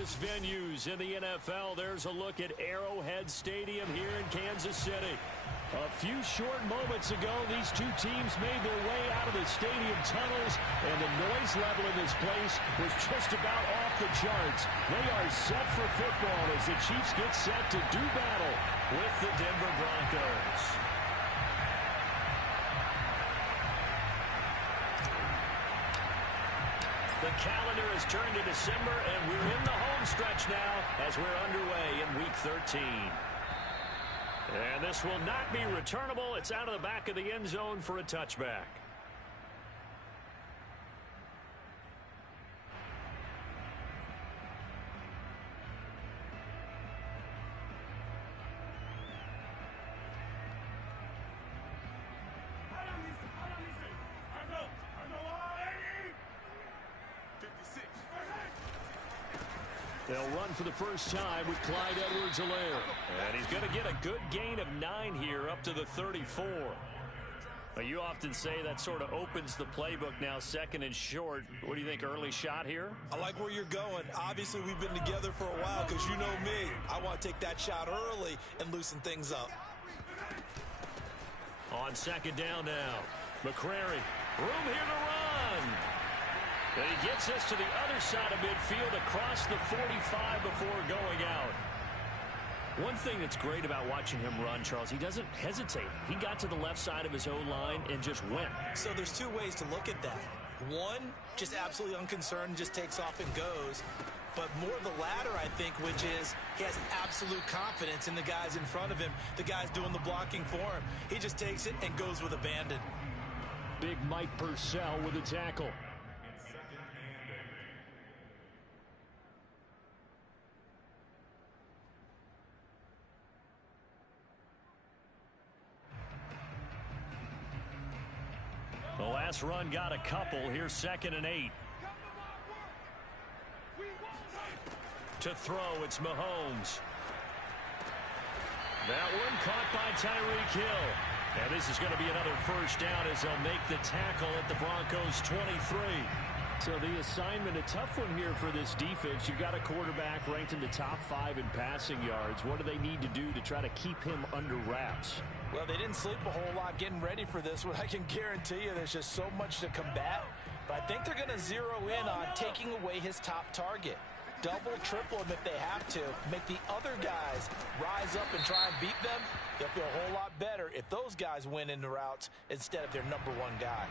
loudest venues in the NFL. There's a look at Arrowhead Stadium here in Kansas City. A few short moments ago, these two teams made their way out of the stadium tunnels, and the noise level in this place was just about off the charts. They are set for football as the Chiefs get set to do battle with the Denver Broncos. The calendar has turned to December, and we're in the home stretch now as we're underway in Week 13. And this will not be returnable. It's out of the back of the end zone for a touchback. They'll run for the first time with Clyde Edwards-Helaire. And he's going to get a good gain of 9 here up to the 34. Now, you often say that sort of opens the playbook now, second and short. What do you think, early shot here? I like where you're going. Obviously, we've been together for a while because you know me. I want to take that shot early and loosen things up. On second down now, McCrary. Room here to run. And he gets us to the other side of midfield across the 45 before going out. One thing that's great about watching him run, Charles, he doesn't hesitate. He got to the left side of his O-line and just went. So there's two ways to look at that. One, just absolutely unconcerned, just takes off and goes. But more the latter, I think, which is he has absolute confidence in the guys in front of him, the guys doing the blocking for him. He just takes it and goes with abandon. Big Mike Purcell with a tackle. The last run got a couple. Here's 2nd and 8. To throw, it's Mahomes. That one caught by Tyreek Hill. And this is going to be another first down as they'll make the tackle at the Broncos 23. So the assignment, a tough one here for this defense. You've got a quarterback ranked in the top 5 in passing yards. What do they need to do to try to keep him under wraps? Well, they didn't sleep a whole lot getting ready for this one. I can guarantee you there's just so much to combat. But I think they're going to zero in on taking away his top target. Double, triple him if they have to. Make the other guys rise up and try and beat them. They'll feel a whole lot better if those guys win in the routes instead of their number 1 guy.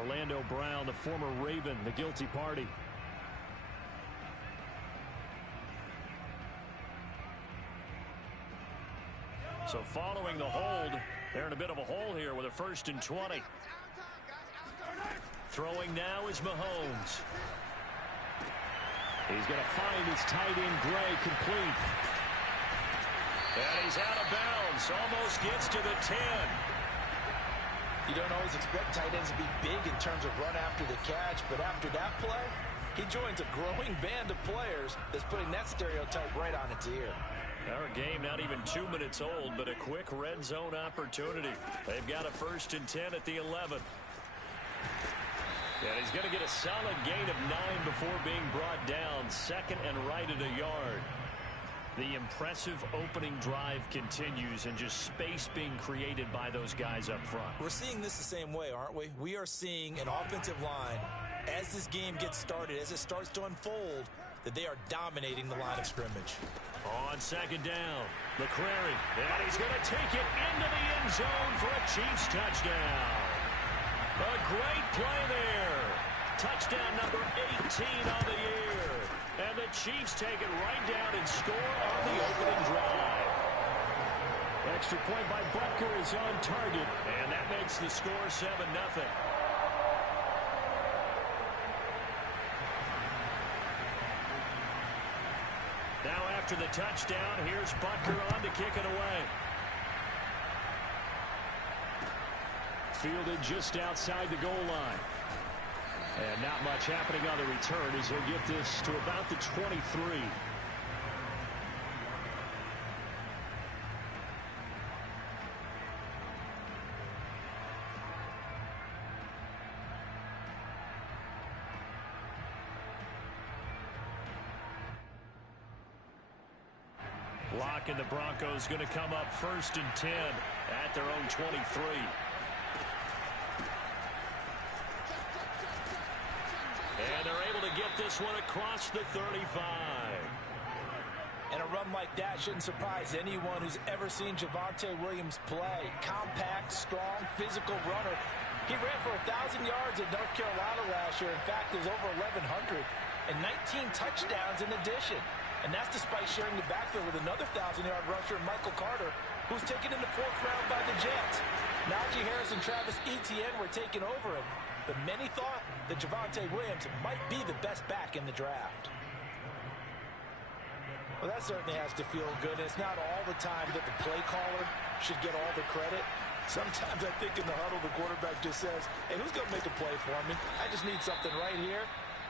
Orlando Brown, the former Raven, the guilty party. So following the hold, they're in a bit of a hole here with a 1st and 20. Throwing now is Mahomes. He's going to find his tight end Gray complete. And he's out of bounds. Almost gets to the 10. You don't always expect tight ends to be big in terms of run after the catch, but after that play, he joins a growing band of players that's putting that stereotype right on its ear. Our game not even 2 minutes old, but a quick red zone opportunity. They've got a 1st and 10 at the 11. And he's going to get a solid gain of 9 before being brought down. 2nd and right at a yard. The impressive opening drive continues and just space being created by those guys up front. We're seeing this the same way, aren't we? We are seeing an offensive line, as this game gets started, as it starts to unfold, that they are dominating the line of scrimmage. On 2nd down, McCrary, and he's going to take it into the end zone for a Chiefs touchdown. A great play there. Touchdown number 18 on the year. And the Chiefs take it right down and score on the opening drive. Extra point by Butker is on target, and that makes the score 7-0. Now after the touchdown, here's Butker on to kick it away. Fielded just outside the goal line. And not much happening on the return as he'll get this to about the 23. Lock and the Broncos going to come up 1st and 10 at their own 23. And they're able to get this one across the 35. And a run like that shouldn't surprise anyone who's ever seen Javonte Williams play. Compact, strong, physical runner. He ran for 1,000 yards at North Carolina last year. In fact, there's over 1,100 and 19 touchdowns in addition. And that's despite sharing the backfield with another 1,000-yard rusher, Michael Carter, who's taken in the 4th round by the Jets. Najee Harris and Travis Etienne were taking over him, but many thought that Javonte Williams might be the best back in the draft. Well, that certainly has to feel good. It's not all the time that the play caller should get all the credit. Sometimes I think in the huddle, the quarterback just says, hey, who's going to make a play for me? I just need something right here.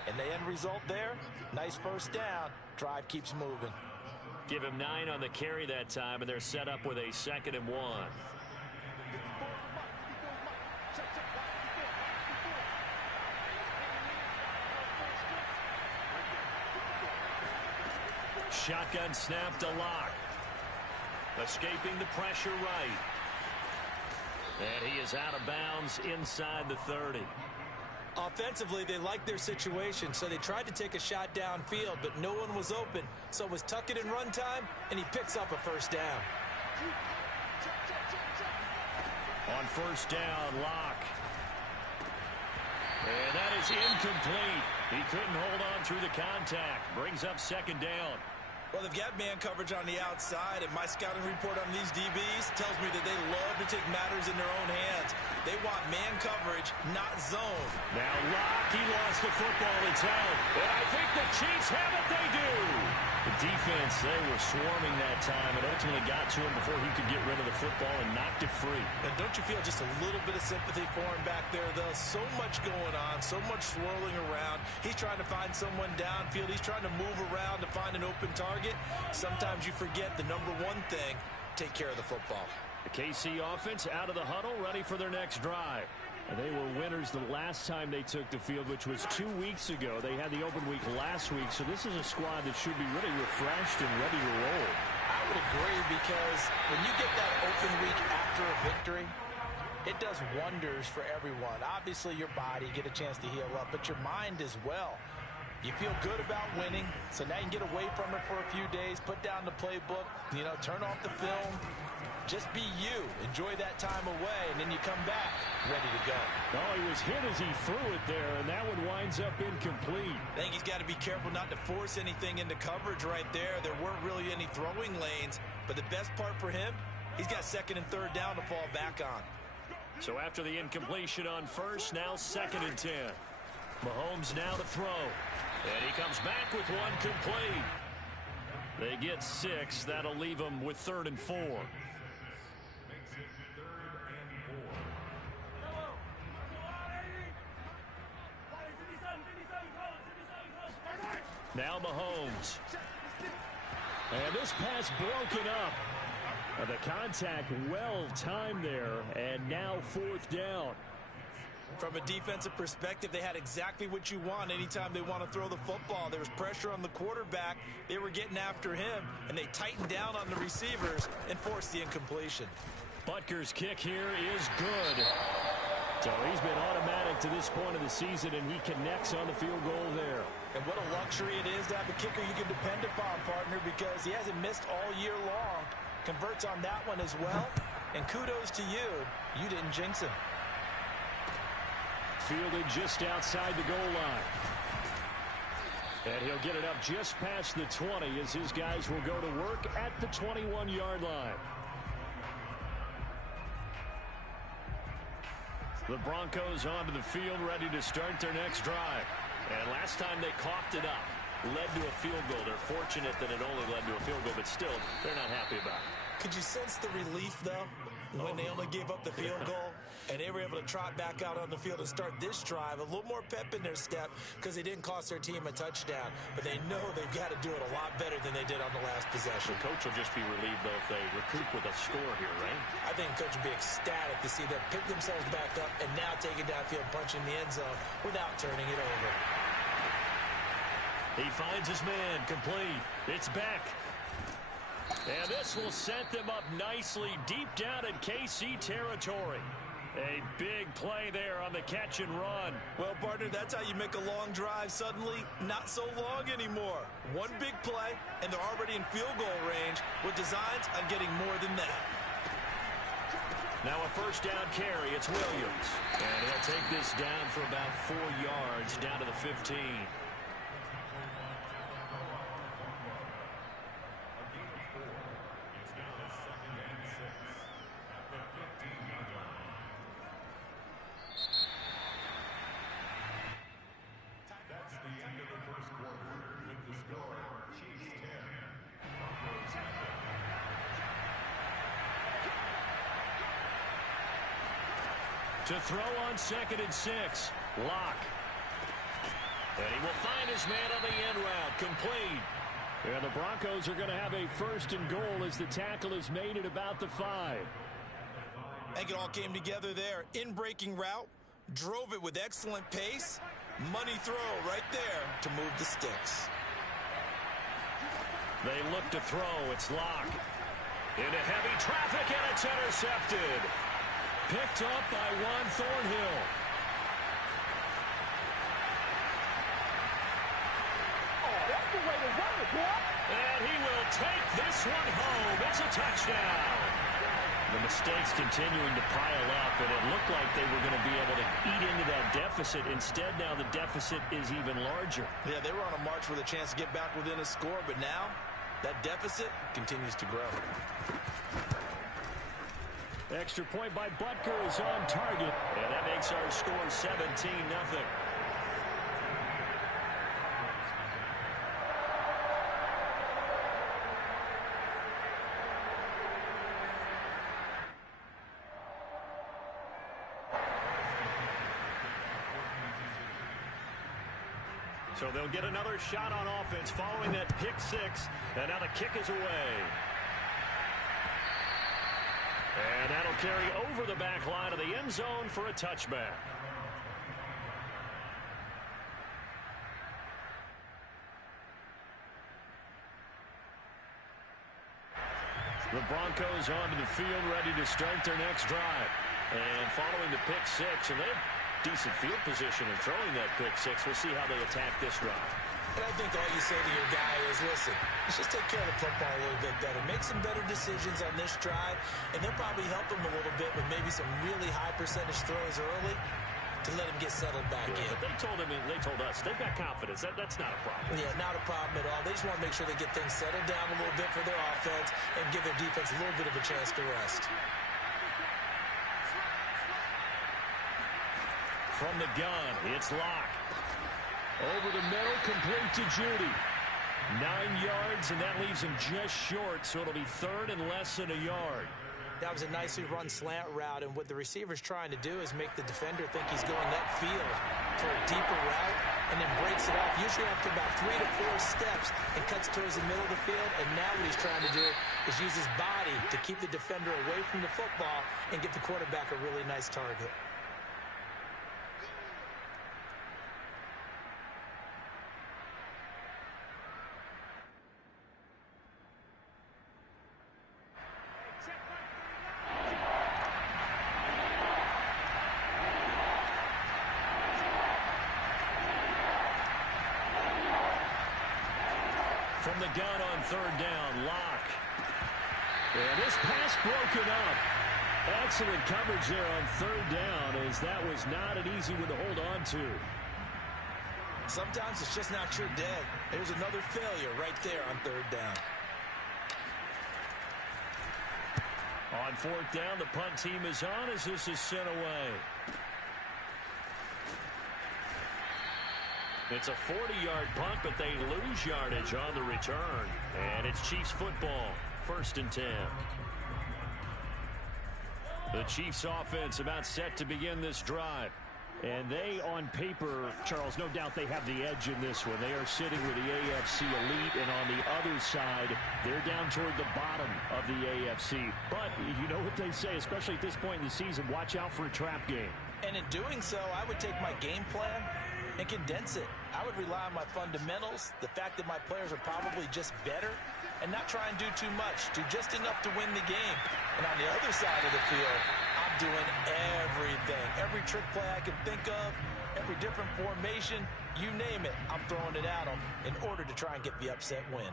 And the end result there, nice 1st down. Drive keeps moving. Give him 9 on the carry that time, and they're set up with a 2nd and 1. Shotgun snap to Lock. Escaping the pressure right. And he is out of bounds inside the 30. Offensively, they liked their situation, so they tried to take a shot downfield, but no one was open. So it was tuck it in run time, and he picks up a 1st down. On 1st down, Lock. And that is incomplete. He couldn't hold on through the contact. Brings up 2nd down. Well, they've got man coverage on the outside, and my scouting report on these DBs tells me that they love to take matters in their own hands. They want man coverage, not zone. Now Lock, he lost the football. It's held. And I think the Chiefs have it. They do. The defense, they were swarming that time and ultimately got to him before he could get rid of the football and knocked it free. And don't you feel just a little bit of sympathy for him back there, though? So much going on, so much swirling around. He's trying to find someone downfield. He's trying to move around to find an open target. Sometimes you forget the number one thing, take care of the football. The KC offense out of the huddle, ready for their next drive. And they were winners the last time they took the field, which was 2 weeks ago. They had the open week last week, so this is a squad that should be really refreshed and ready to roll. I would agree, because when you get that open week after a victory, it does wonders for everyone. Obviously, your body, get a chance to heal up, but your mind as well. You feel good about winning, so now you can get away from it for a few days, put down the playbook, turn off the film. Just be you. Enjoy that time away, and then you come back ready to go. Oh, he was hit as he threw it there, and that one winds up incomplete. I think he's got to be careful not to force anything into coverage right there. There weren't really any throwing lanes, but the best part for him, he's got 2nd and 3rd down to fall back on. So after the incompletion on 1st, now 2nd and 10. Mahomes now to throw. And he comes back with one complete. They get 6. That'll leave them with 3rd and 4. Now Mahomes. And this pass broken up. The contact well timed there, and now 4th down. From a defensive perspective, they had exactly what you want anytime they want to throw the football. There was pressure on the quarterback. They were getting after him, and they tightened down on the receivers and forced the incompletion. Butker's kick here is good. So he's been automatic to this point of the season, and he connects on the field goal there. And what a luxury it is to have a kicker you can depend upon, partner, because he hasn't missed all year long. Converts on that one as well. And kudos to you. You didn't jinx him. Fielded just outside the goal line. And he'll get it up just past the 20 as his guys will go to work at the 21-yard line. The Broncos onto the field, ready to start their next drive. And last time they coughed it up, led to a field goal. They're fortunate that it only led to a field goal, but still, they're not happy about it. Could you sense the relief, though, when they only gave up the field goal? And they were able to trot back out on the field and start this drive. A little more pep in their step because they didn't cost their team a touchdown. But they know they've got to do it a lot better than they did on the last possession. The coach will just be relieved, though, if they recoup with a score here, right? I think the coach will be ecstatic to see them pick themselves back up and now take it downfield, punching the end zone without turning it over. He finds his man, complete. It's back. And this will set them up nicely deep down in KC territory. A big play there on the catch and run. Well, partner, that's how you make a long drive suddenly not so long anymore. One big play, and they're already in field goal range with designs on getting more than that. Now a first down carry. It's Williams. And he'll take this down for about 4 yards down to the 15. To throw on 2nd and 6. Lock. And he will find his man on the end route. Complete. And the Broncos are going to have a 1st and goal as the tackle is made at about the 5. I think it all came together there. In-breaking route. Drove it with excellent pace. Money throw right there to move the sticks. They look to throw. It's Lock. Into heavy traffic, and it's intercepted. Picked up by Juan Thornhill. Oh, that's the way to run it, boy. And he will take this one home. It's a touchdown. The mistakes continuing to pile up, and it looked like they were going to be able to eat into that deficit. Instead, now the deficit is even larger. Yeah, they were on a march with a chance to get back within a score, but now that deficit continues to grow. Extra point by Butker is on target. And that makes our score 17-0. So they'll get another shot on offense following that pick 6. And now the kick is away. And that'll carry over the back line of the end zone for a touchback. The Broncos onto the field, ready to start their next drive. And following the pick 6, and they have decent field position in throwing that pick 6. We'll see how they attack this drive. And I think all you say to your guy is, listen, let's just take care of the football a little bit better. Make some better decisions on this drive, and they'll probably help him a little bit with maybe some really high percentage throws early to let him get settled back in. But they told us, they've got confidence. That's not a problem. Yeah, not a problem at all. They just want to make sure they get things settled down a little bit for their offense and give their defense a little bit of a chance to rest. From the gun, it's Lock. Over the middle, complete to Judy. 9 yards, and that leaves him just short, so it'll be 3rd and less than a yard. That was a nicely run slant route, and what the receiver's trying to do is make the defender think he's going upfield for a deeper route, and then breaks it off, usually after about 3 to 4 steps, and cuts towards the middle of the field. And now what he's trying to do is use his body to keep the defender away from the football and give the quarterback a really nice target. From the gun on 3rd down, Lock. And this pass broken up. Excellent coverage there on 3rd down, as that was not an easy one to hold on to. Sometimes it's just not your day. There's another failure right there on 3rd down. On 4th down, the punt team is on as this is sent away. It's a 40-yard punt, but they lose yardage on the return. And it's Chiefs football, 1st and 10. The Chiefs offense about set to begin this drive. And they, on paper, Charles, no doubt they have the edge in this one. They are sitting with the AFC elite, and on the other side, they're down toward the bottom of the AFC. But you know what they say, especially at this point in the season, watch out for a trap game. And in doing so, I would take my game plan and condense it. I I would rely on my fundamentals, the fact that my players are probably just better, and not try and do too much, do just enough to win the game. And on the other side of the field, I'm doing everything. Every trick play I can think of, every different formation, you name it, I'm throwing it at them in order to try and get the upset win.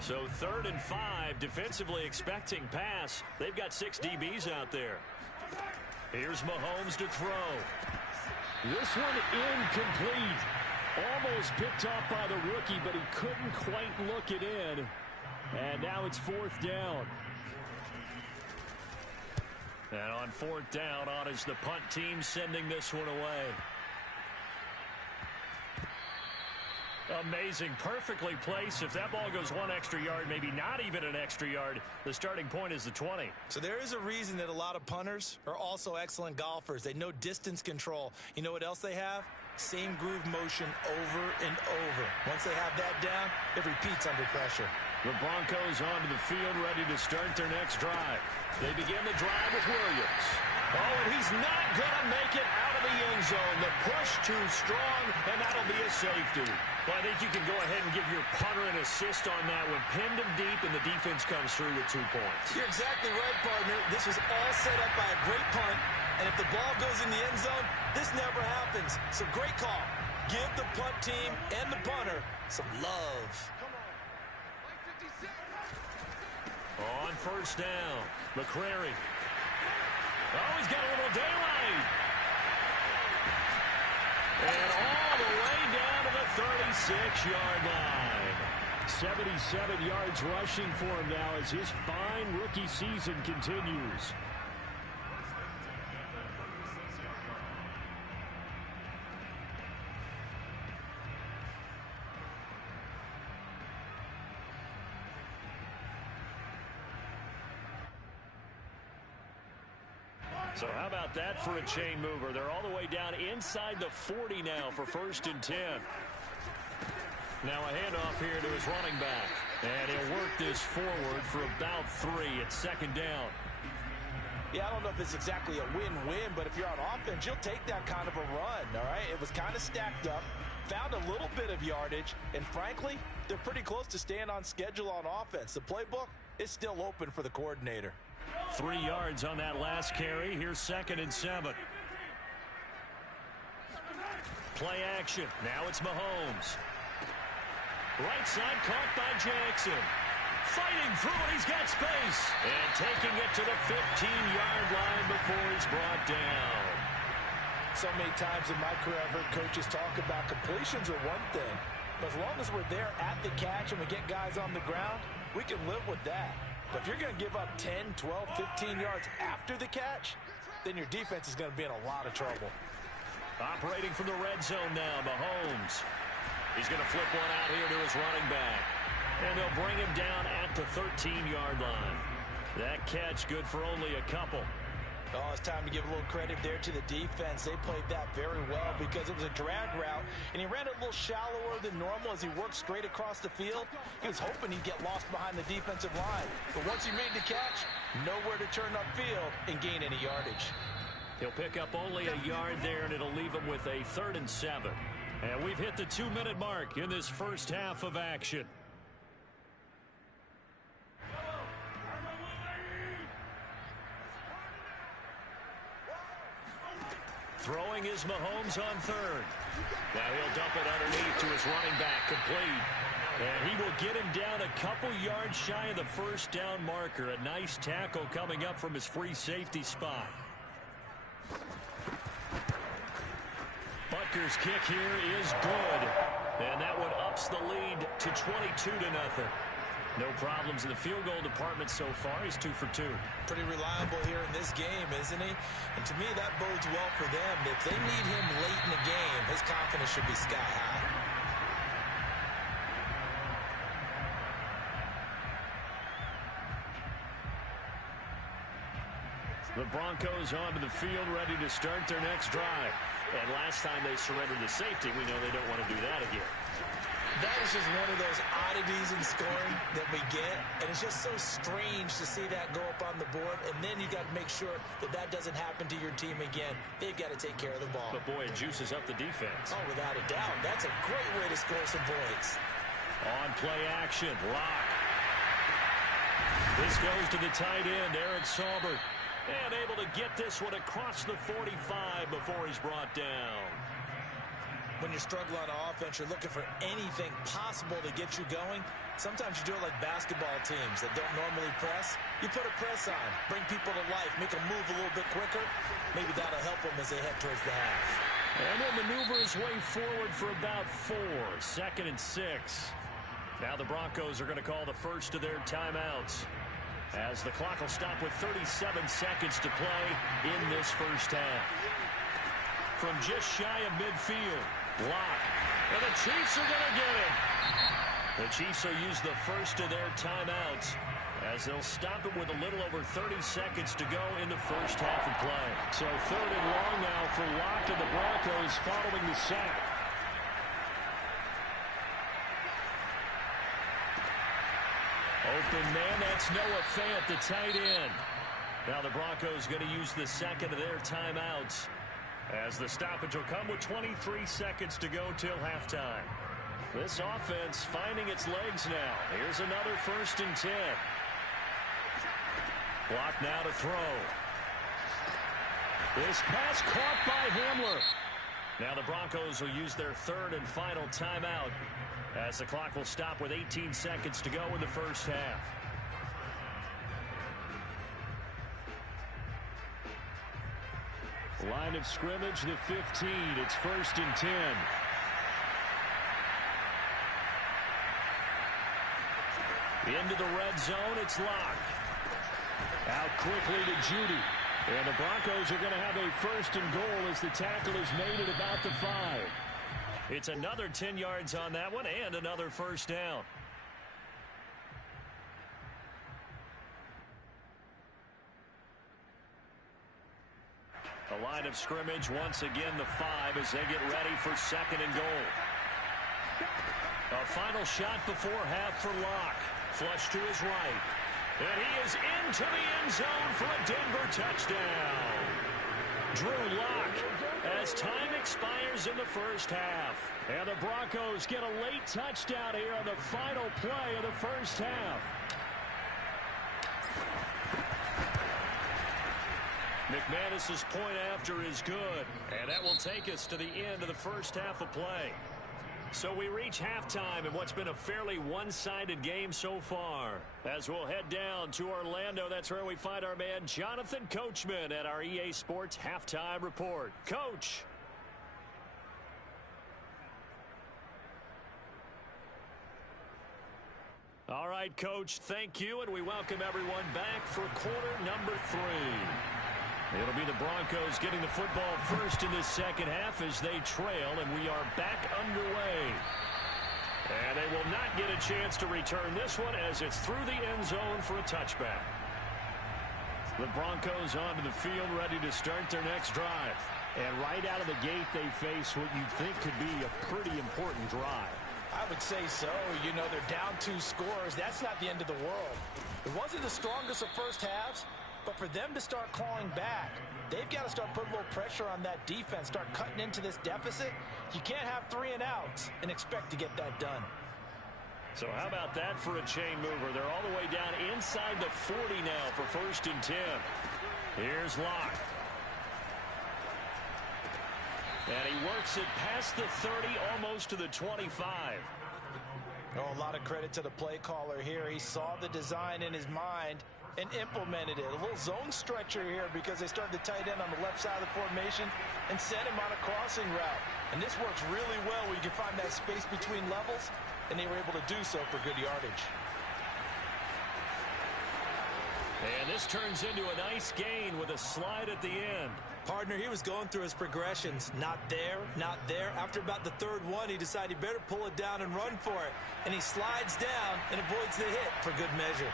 So 3rd and 5, defensively expecting pass. They've got 6 DBs out there. Here's Mahomes to throw. This one incomplete. Almost picked off by the rookie, but he couldn't quite look it in. And now it's 4th down. And on 4th down, on is the punt team sending this one away. Amazing. Perfectly placed. If that ball goes 1 extra yard, maybe not even an extra yard, the starting point is the 20. So there is a reason that a lot of punters are also excellent golfers. They know distance control. You know what else they have? Same groove motion over and over. Once they have that down, it repeats under pressure. The Broncos onto the field, ready to start their next drive. They begin the drive with Williams. Oh, and he's not going to make it out of the end zone. The push too strong, and that'll be a safety. Well, I think you can go ahead and give your punter an assist on that one. Pinned him deep, and the defense comes through with 2 points. You're exactly right, partner. This was all set up by a great punt, and if the ball goes in the end zone, this never happens. So great call. Give the punt team and the punter some love. On 1st down, McCrary. Oh, he's got a little daylight. And all the way down to the 36-yard line. 77 yards rushing for him now as his fine rookie season continues. So how about that for a chain mover? They're all the way down inside the 40 now for 1st and 10. Now a handoff here to his running back. And he'll work this forward for about 3. It's 2nd down. Yeah, I don't know if it's exactly a win-win, but if you're on offense, you'll take that kind of a run, all right? It was kind of stacked up, found a little bit of yardage, and frankly, they're pretty close to staying on schedule on offense. The playbook is still open for the coordinator. 3 yards on that last carry. Here's 2nd and 7. Play action. Now it's Mahomes. Right side caught by Jackson. Fighting through it. He's got space. And taking it to the 15-yard line before he's brought down. So many times in my career, I've heard coaches talk about completions are one thing. But as long as we're there at the catch and we get guys on the ground, we can live with that. But if you're going to give up 10, 12, 15 yards after the catch, then your defense is going to be in a lot of trouble. Operating from the red zone now, Mahomes. He's going to flip one out here to his running back. And they'll bring him down at the 13-yard line. That catch good for only a couple. Oh, it's time to give a little credit there to the defense. They played that very well because it was a drag route, and he ran it a little shallower than normal as he worked straight across the field. He was hoping he'd get lost behind the defensive line. But once he made the catch, nowhere to turn upfield and gain any yardage. He'll pick up only a yard there, and it'll leave him with a 3rd and 7. And we've hit the 2-minute mark in this first half of action. Throwing is Mahomes on 3rd. Now he'll dump it underneath to his running back, complete. And he will get him down a couple yards shy of the 1st down marker. A nice tackle coming up from his free safety spot. Butker's kick here is good. And that one ups the lead to 22-0. No problems in the field goal department so far. He's 2 for 2. Pretty reliable here in this game, isn't he? And to me, that bodes well for them. If they need him late in the game, his confidence should be sky high. The Broncos onto the field, ready to start their next drive. And last time they surrendered the safety, we know they don't want to do that again. That is just one of those oddities in scoring that we get, and it's just so strange to see that go up on the board, and then you got to make sure that that doesn't happen to your team again. They've got to take care of the ball. But, boy, it juices up the defense. Oh, without a doubt. That's a great way to score some points. On play action, Locke. This goes to the tight end, Eric Saubert. And able to get this one across the 45 before he's brought down. When you're struggling on offense, you're looking for anything possible to get you going. Sometimes you do it like basketball teams that don't normally press. You put a press on, bring people to life, make them move a little bit quicker. Maybe that'll help them as they head towards the half. And he'll maneuver his way forward for about 4. 2nd and 6. Now the Broncos are going to call the first of their timeouts, as the clock will stop with 37 seconds to play in this first half. From just shy of midfield, Locke. And the Chiefs are going to get him. The Chiefs will use the first of their timeouts, as they'll stop it with a little over 30 seconds to go in the first half of play. So 3rd and long now for Locke and the Broncos following the sack. Open man, that's Noah Fant, the tight end. Now the Broncos going to use the second of their timeouts, as the stoppage will come with 23 seconds to go till halftime. This offense finding its legs now. Here's another 1st and 10. Block now to throw. This pass caught by Hamler. Now the Broncos will use their 3rd and final timeout, as the clock will stop with 18 seconds to go in the first half. Line of scrimmage, the 15. It's 1st and 10. Into the red zone, it's Locke. Out quickly to Judy. And the Broncos are going to have a 1st and goal as the tackle is made at about the 5. It's another 10 yards on that one and another first down. The line of scrimmage once again the 5 as they get ready for 2nd and goal. A final shot before half for Locke. Flush to his right. And he is into the end zone for a Denver touchdown. Drew Locke, as time expires in the first half. And the Broncos get a late touchdown here on the final play of the first half. McManus's point after is good. And that will take us to the end of the first half of play. So we reach halftime in what's been a fairly one-sided game so far. As we'll head down to Orlando, that's where we find our man Jonathan Coachman at our EA Sports Halftime Report. Coach. All right, Coach, thank you, and we welcome everyone back for quarter number 3. It'll be the Broncos getting the football first in this second half as they trail, and we are back underway. And they will not get a chance to return this one as it's through the end zone for a touchback. The Broncos onto the field ready to start their next drive. And right out of the gate, they face what you'd think could be a pretty important drive. I would say so. You know, they're down 2 scores. That's not the end of the world. It wasn't the strongest of first halves, but for them to start clawing back, they've got to start putting a little pressure on that defense, start cutting into this deficit. You can't have 3 and outs and expect to get that done. So how about that for a chain mover? They're all the way down inside the 40 now for 1st and 10. Here's Locke. And he works it past the 30, almost to the 25. Oh, a lot of credit to the play caller here. He saw the design in his mind and implemented it. A little zone stretcher here because they started the tight end on the left side of the formation and sent him on a crossing route. And this works really well where you can find that space between levels, and they were able to do so for good yardage. And this turns into a nice gain with a slide at the end. Partner, he was going through his progressions. Not there, not there. After about the 3rd one, he decided he better pull it down and run for it. And he slides down and avoids the hit for good measure.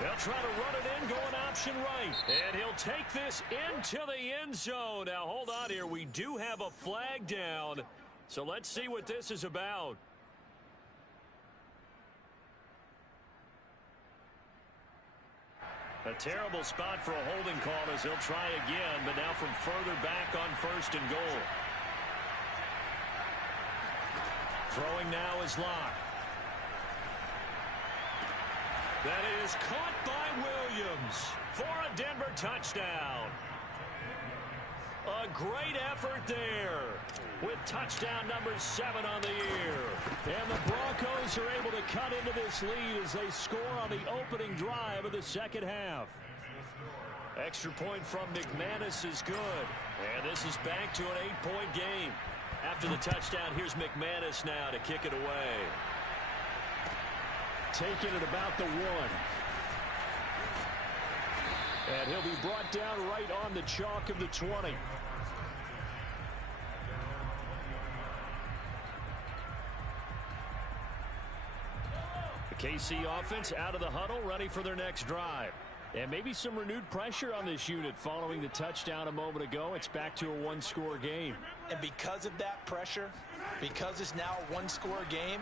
They'll try to run it in, going option right. And he'll take this into the end zone. Now, hold on here. We do have a flag down. So let's see what this is about. A terrible spot for a holding call as he'll try again, but now from further back on 1st and goal. Throwing now is Locke. That is caught by Williams for a Denver touchdown. A great effort there with touchdown number 7 on the year. And the Broncos are able to cut into this lead as they score on the opening drive of the second half. Extra point from McManus is good. And this is back to an 8-point game. After the touchdown, here's McManus now to kick it away. Taking it about the 1. And he'll be brought down right on the chalk of the 20. The KC offense out of the huddle, ready for their next drive. And maybe some renewed pressure on this unit following the touchdown a moment ago. It's back to a 1-score game. And because of that pressure, because it's now a 1-score game,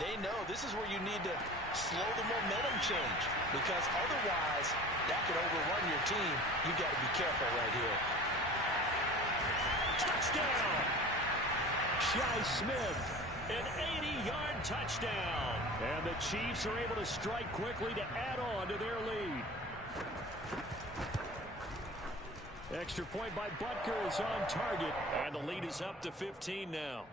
they know this is where you need to slow the momentum change, because otherwise that could overrun your team. You've got to be careful right here. Touchdown! Shi Smith, an 80-yard touchdown. And the Chiefs are able to strike quickly to add on to their lead. Extra point by Butker is on target, and the lead is up to 15 now.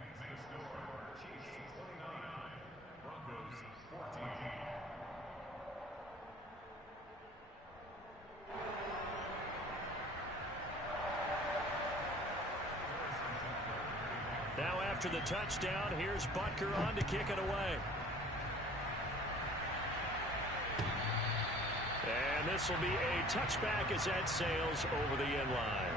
Now after the touchdown, here's Butker on to kick it away. And this will be a touchback as that sails over the end line.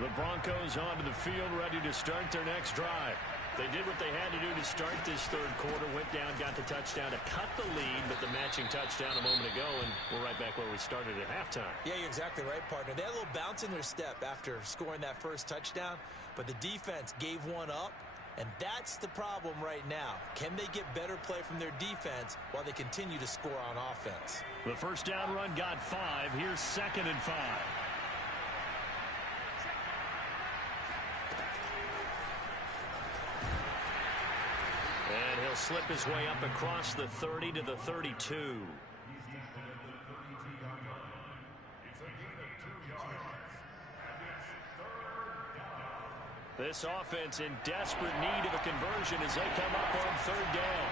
The Broncos onto the field, ready to start their next drive. They did what they had to do to start this third quarter, went down, got the touchdown to cut the lead, but the matching touchdown a moment ago, and we're right back where we started at halftime. Yeah, you're exactly right, partner. They had a little bounce in their step after scoring that first touchdown, but the defense gave one up, and that's the problem right now. Can they get better play from their defense while they continue to score on offense? The first down run got 5. Here's 2nd and 5. And he'll slip his way up across the 30 to the 32. This offense in desperate need of a conversion as they come up on 3rd down.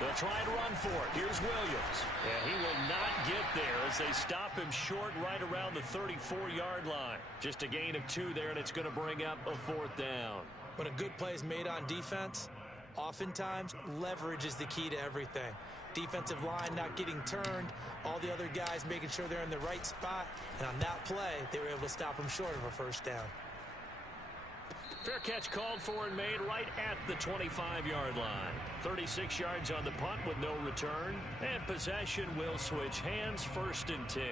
They'll try and run for it. Here's Williams. And he will not get there as they stop him short right around the 34-yard line. Just a gain of 2 there, and it's going to bring up a 4th down. When a good play is made on defense, oftentimes leverage is the key to everything. Defensive line not getting turned, all the other guys making sure they're in the right spot, and on that play, they were able to stop him short of a 1st down. Fair catch called for and made right at the 25-yard line. 36 yards on the punt with no return, and possession will switch hands, 1st and 10.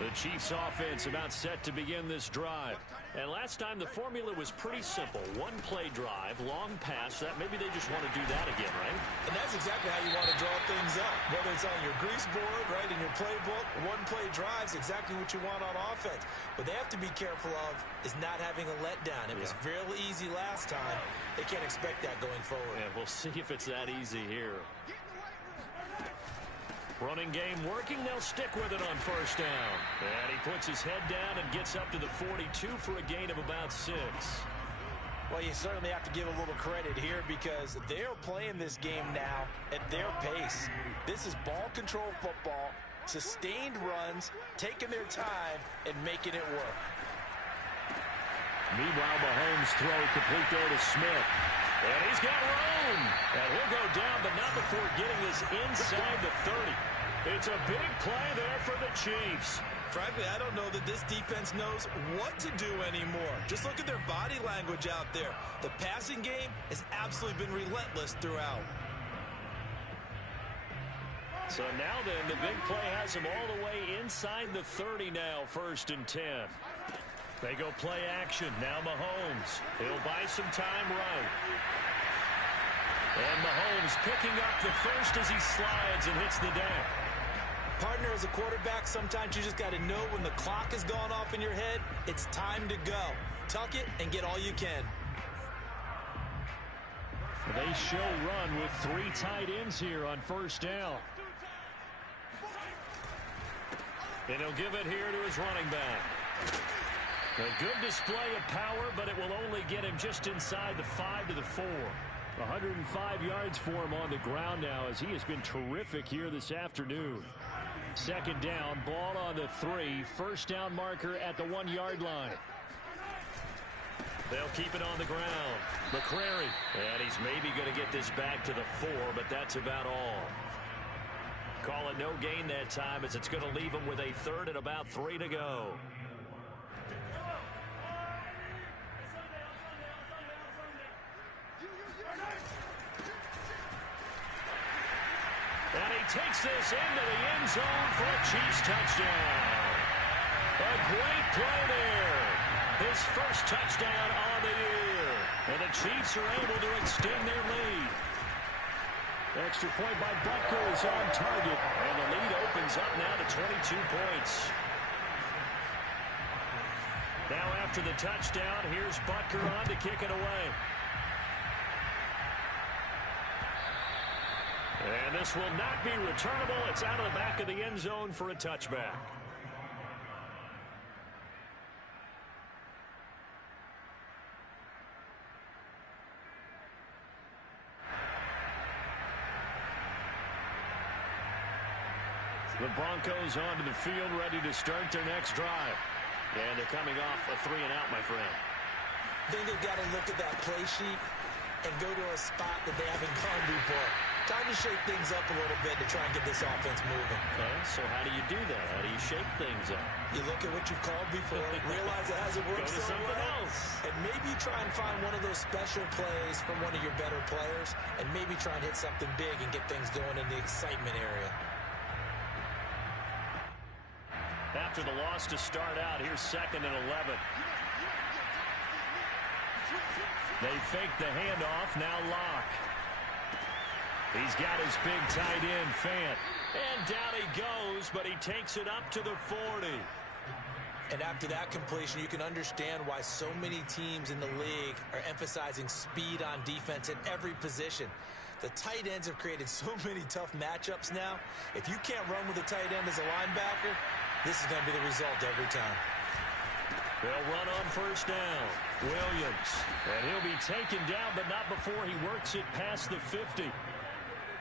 The Chiefs offense about set to begin this drive. And last time the formula was pretty simple. 1-play drive, long pass. That maybe they just want to do that again, right? And that's exactly how you want to draw things up. Whether it's on your grease board, right, in your playbook, 1-play drives exactly what you want on offense. What they have to be careful of is not having a letdown. It was real easy last time. They can't expect that going forward. And we'll see if it's that easy here. Running game working. They'll stick with it on 1st down. And he puts his head down and gets up to the 42 for a gain of about 6. Well, you certainly have to give a little credit here because they're playing this game now at their pace. This is ball control football, sustained runs, taking their time, and making it work. Meanwhile, Mahomes' throw complete there to Smith. And he's got room. And he'll go down, but not before getting this inside the 30. It's a big play there for the Chiefs. Frankly, I don't know that this defense knows what to do anymore. Just look at their body language out there. The passing game has absolutely been relentless throughout. So now then, the big play has them all the way inside the 30 now, 1st and 10. They go play action. Now Mahomes. He'll buy some time right. And Mahomes picking up the first as he slides and hits the deck. Partner, as a quarterback, sometimes you just got to know when the clock has gone off in your head, it's time to go. Tuck it and get all you can. They show run with 3 tight ends here on 1st down. And he'll give it here to his running back. A good display of power, but it will only get him just inside the 5 to the 4. 105 yards for him on the ground now as he has been terrific here this afternoon. 2nd down, ball on the 3. 1st down marker at the 1-yard line. They'll keep it on the ground. McCrary. And he's maybe going to get this back to the 4, but that's about all. Call it no gain that time as it's going to leave him with a 3rd and about 3 to go. And he takes this into the end zone for a Chiefs touchdown. A great play there. His first touchdown on the year. And the Chiefs are able to extend their lead. Extra point by Butker is on target. And the lead opens up now to 22 points. Now after the touchdown, here's Butker on to kick it away. And this will not be returnable. It's out of the back of the end zone for a touchback. The Broncos onto the field, ready to start their next drive. And they're coming off a 3 and out, my friend. I think they've got to look at that play sheet and go to a spot that they haven't gone before. Time to shake things up a little bit to try and get this offense moving. Okay, so how do you do that? How do you shake things up? You look at what you've called before, realize it hasn't worked Go to so something well, else. and maybe try and find one of those special plays from one of your better players, and maybe try and hit something big and get things going in the excitement area. After the loss to start out, here's 2nd and 11. They fake the handoff, now Locke. He's got his big tight end, Fant. And down he goes, but he takes it up to the 40. And after that completion, you can understand why so many teams in the league are emphasizing speed on defense at every position. The tight ends have created so many tough matchups now. If you can't run with a tight end as a linebacker, this is going to be the result every time. They'll run on 1st down. Williams. And he'll be taken down, but not before he works it past the 50.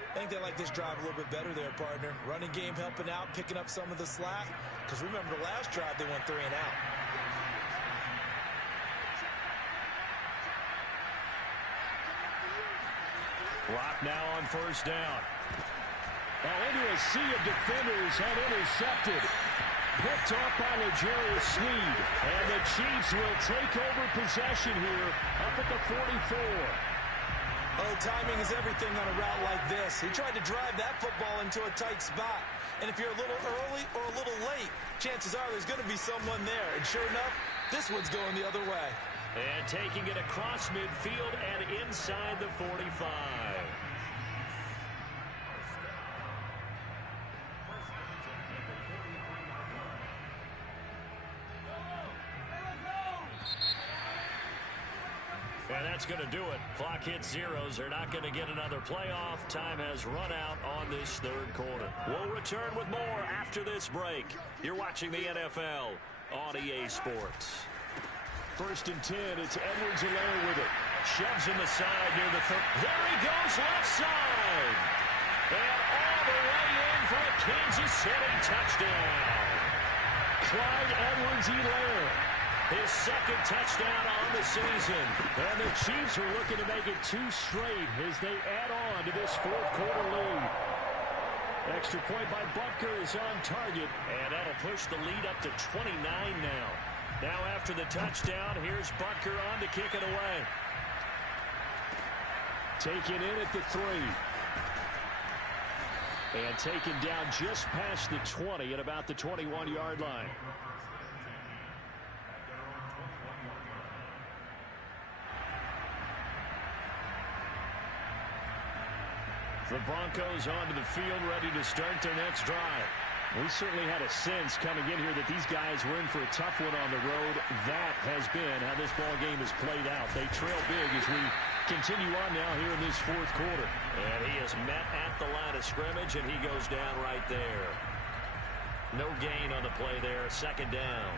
I think they like this drive a little bit better there, partner. Running game helping out, picking up some of the slack. Because remember, the last drive, they went 3 and out. Lock now on 1st down. Now into a sea of defenders and intercepted. Picked off by L'Jarius Sneed. And the Chiefs will take over possession here up at the 44. Oh, timing is everything on a route like this. He tried to drive that football into a tight spot. And if you're a little early or a little late, chances are there's going to be someone there. And sure enough, this one's going the other way. And taking it across midfield and inside the 45. And that's going to do it. Clock hits zeros. They're not going to get another playoff. Time has run out on this 3rd quarter. We'll return with more after this break. You're watching the NFL on EA Sports. 1st and 10. It's Edwards-Helaire with it. Shoves him aside near the third. There he goes, left side. And all the way in for a Kansas City touchdown. Clyde Edwards-Helaire. His 2nd touchdown on the season. And the Chiefs are looking to make it 2 straight as they add on to this 4th quarter lead. Extra point by Butker is on target. And that'll push the lead up to 29 now. Now after the touchdown, here's Butker on to kick it away. Taken in at the 3. And taken down just past the 20 at about the 21-yard line. The Broncos onto the field, ready to start their next drive. We certainly had a sense coming in here that these guys were in for a tough one on the road. That has been how this ball game has played out. They trail big as we continue on now here in this fourth quarter. And he is met at the line of scrimmage, and he goes down right there. No gain on the play there, second down.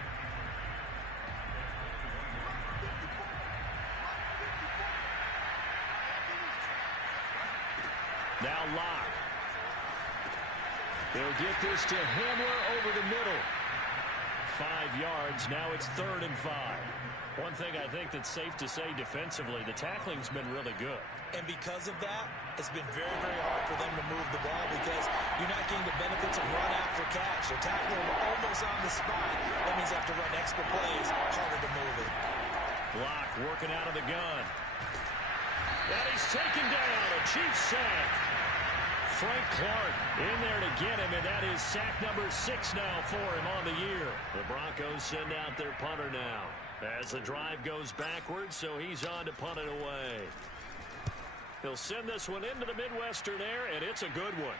Now Locke. They'll get this to Hamler over the middle. 5 yards. Now it's 3rd and 5. One thing I think that's safe to say defensively, the tackling's been really good. And because of that, it's been very, very hard for them to move the ball because you're not getting the benefits of run after catch. They're tackling them almost on the spot. That means they have to run extra plays, harder to move it. Locke working out of the gun. And he's taken down. A Chiefs sack. Frank Clark in there to get him, and that is sack number 6 now for him on the year. The Broncos send out their punter now as the drive goes backwards, so he's on to punt it away. He'll send this one into the Midwestern air, and it's a good one.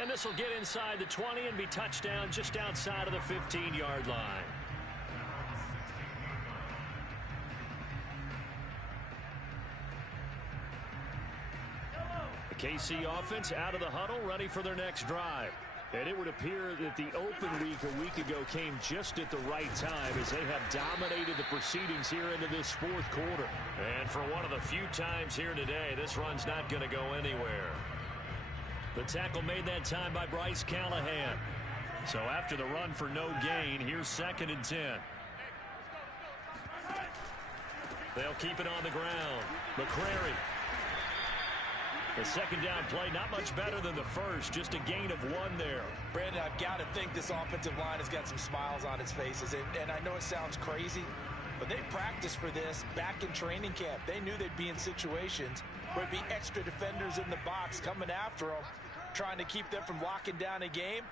And this will get inside the 20 and be touchdown just outside of the 15-yard line. KC offense out of the huddle, ready for their next drive. And it would appear that the open week a week ago came just at the right time as they have dominated the proceedings here into this fourth quarter. And for one of the few times here today, this run's not going to go anywhere. The tackle made that time by Bryce Callahan. So after the run for no gain, here's 2nd and 10. They'll keep it on the ground. McCrary. The second down play, not much better than the first, just a gain of 1 there. Brandon, I've got to think this offensive line has got some smiles on its faces. And I know it sounds crazy, but they practiced for this back in training camp. They knew they'd be in situations where it'd be extra defenders in the box coming after them, trying to keep them from locking down a game.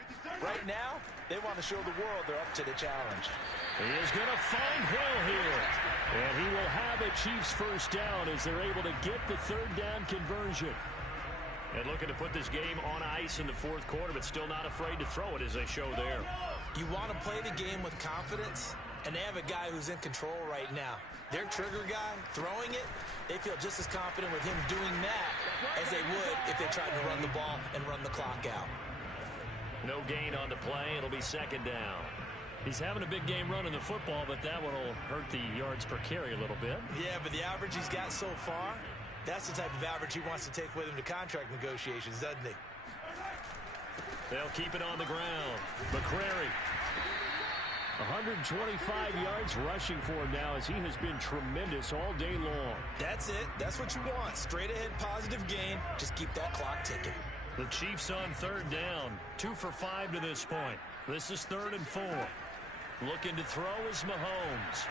Right now, they want to show the world they're up to the challenge. He is going to find Hill here. And he will have a Chiefs first down as they're able to get the 3rd down conversion. And looking to put this game on ice in the fourth quarter, but still not afraid to throw it as they show there. You want to play the game with confidence, and they have a guy who's in control right now. Their trigger guy, throwing it, they feel just as confident with him doing that as they would if they tried to run the ball and run the clock out. No gain on the play. It'll be 2nd down. He's having a big game running the football, but that one will hurt the yards per carry a little bit. Yeah, but the average he's got so far, that's the type of average he wants to take with him to contract negotiations, doesn't he? They'll keep it on the ground. McCrary. 125 yards rushing for him now as he has been tremendous all day long. That's it. That's what you want. Straight ahead positive gain. Just keep that clock ticking. The Chiefs on 3rd down. 2 for 5 to this point. This is 3rd and 4. Looking to throw is Mahomes.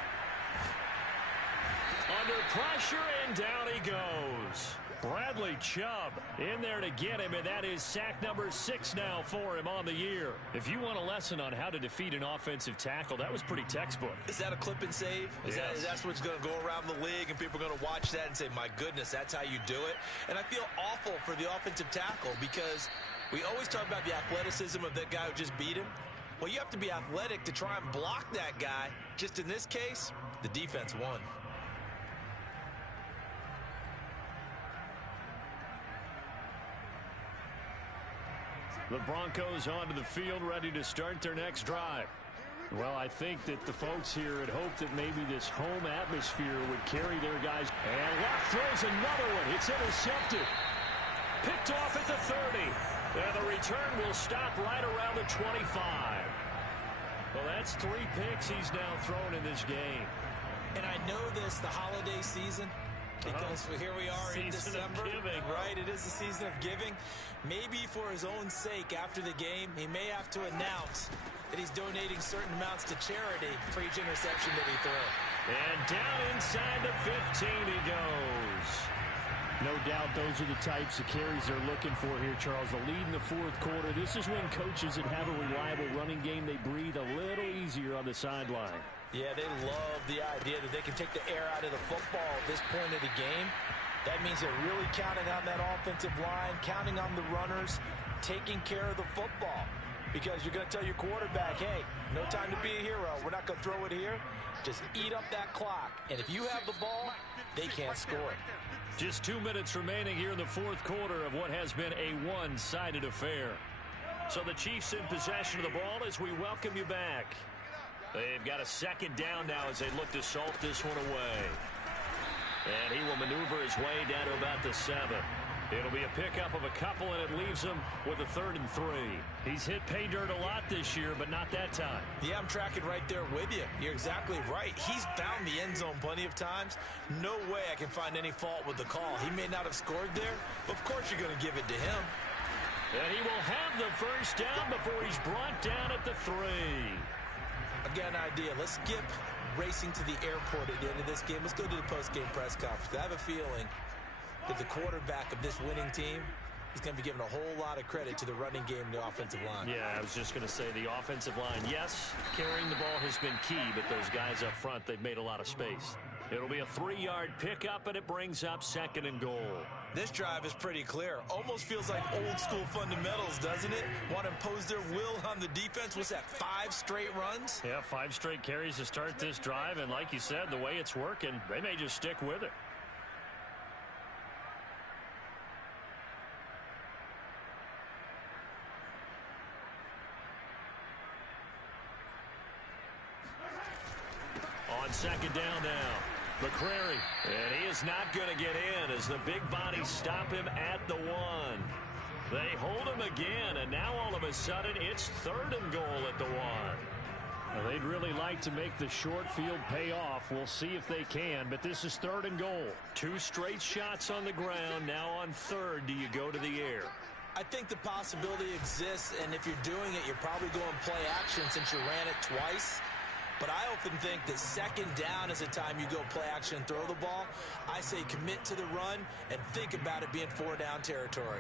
Under pressure, and down he goes. Bradley Chubb in there to get him, and that is sack number 6 now for him on the year. If you want a lesson on how to defeat an offensive tackle, that was pretty textbook. Is that a clip and save? Is that's what's going to go around the league, and people are going to watch that and say, my goodness, that's how you do it? And I feel awful for the offensive tackle because we always talk about the athleticism of that guy who just beat him. Well, you have to be athletic to try and block that guy. Just in this case, the defense won. The Broncos onto the field, ready to start their next drive. Well, I think that the folks here had hoped that maybe this home atmosphere would carry their guys. And Locke throws another one. It's intercepted. Picked off at the 30. And the return will stop right around the 25. Well, that's 3 picks he's now thrown in this game. And I know this, the holiday season, Because here we are in December, right? It is the season of giving. Maybe for his own sake after the game, he may have to announce that he's donating certain amounts to charity for each interception that he threw. And down inside the 15 he goes. No doubt those are the types of carries they're looking for here, Charles. The lead in the fourth quarter. This is when coaches that have a reliable running game, they breathe a little easier on the sideline. Yeah, they love the idea that they can take the air out of the football at this point of the game. That means they're really counting on that offensive line, counting on the runners, taking care of the football. Because you're going to tell your quarterback, hey, no time to be a hero. We're not going to throw it here. Just eat up that clock. And if you have the ball, they can't score. Just 2 minutes remaining here in the fourth quarter of what has been a one-sided affair. So the Chiefs in possession of the ball as we welcome you back. They've got a second down now as they look to salt this one away. And he will maneuver his way down to about the 7. It'll be a pickup of a couple, and it leaves him with a 3rd and 3. He's hit pay dirt a lot this year, but not that time. Yeah, I'm tracking right there with you. You're exactly right. He's found the end zone plenty of times. No way I can find any fault with the call. He may not have scored there, but of course you're going to give it to him. And he will have the first down before he's brought down at the 3. I've got an idea. Let's skip racing to the airport at the end of this game. Let's go to the post-game press conference. I have a feeling that the quarterback of this winning team is going to be given a whole lot of credit to the running game and the offensive line. Yeah, I was just going to say the offensive line, yes, carrying the ball has been key, but those guys up front, they've made a lot of space. It'll be a 3-yard pickup, and it brings up 2nd and goal. This drive is pretty clear. Almost feels like old-school fundamentals, doesn't it? Want to impose their will on the defense. What's that, 5 straight runs? Yeah, 5 straight carries to start this drive, and like you said, the way it's working, they may just stick with it. On 2nd down now, McCrary, and he is not going to get in as the big bodies stop him at the 1. They hold him again, and now all of a sudden it's 3rd and goal at the 1. Well, they'd really like to make the short field pay off. We'll see if they can, but this is 3rd and goal. 2 straight shots on the ground. Now on 3rd, do you go to the air? I think the possibility exists, and if you're doing it, you're probably going play action since you ran it twice. But I often think that 2nd down is the time you go play action and throw the ball. I say commit to the run and think about it being 4-down territory.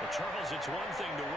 Well, Charles, it's one thing to win.